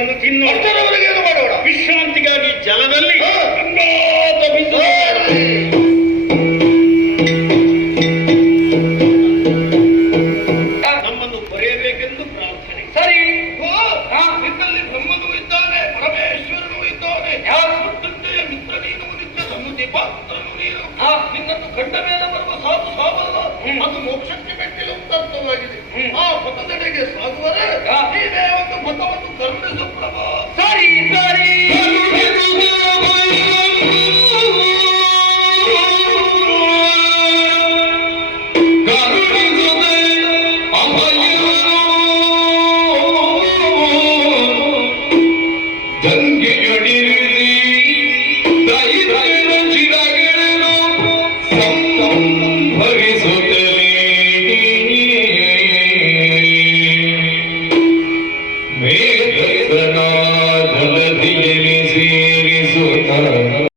ಆಹಾರವನ್ನು ತಿನ್ನು. ಅಷ್ಟರವರೆಗೆ ಏನು ಮಾಡೋಣ? ವಿಶ್ರಾಂತಿಗಾಗಿ ಜಲದಲ್ಲಿ ಹಾ. ಅಂಗಾತ ಬಿದ್ದು ನಮ್ಮನ್ನು ಕೊರೆಯಬೇಕೆಂದು ಪ್ರಾರ್ಥನೆ. ಸರಿ. ನಿನ್ನಲ್ಲಿ ಬ್ರಹ್ಮನೂ ಇದ್ದಾನೆ, ಪರಮೇಶ್ವರನೂ ಇದ್ದಾನೆ, ಮತ್ತಂತೆಯ ಮಿತ್ರ ನೀನು, ನಿತ್ಯನನ್ನು ದೀಪಾತ್ರನು ನೀನು. ನಿನ್ನನ್ನು ಕಂಡ ಮೇಲೆ ಬರುವ ಸಾಧು ಸಾವಲ್ಲ, ಅದು ಮೋಕ್ಷಕ್ಕೆ ಮೆಟ್ಟಿಲು ಅರ್ಥವಾಗಿದೆ. ಆ ಪಥದೆಡೆಗೆ ಸಾಗುವರೆ ನೀವೇ ಒಂದು ಪಥವನ್ನು ಕರುಣಿಸು ಪ್ರಭು. ಸರಿ ಸರಿ May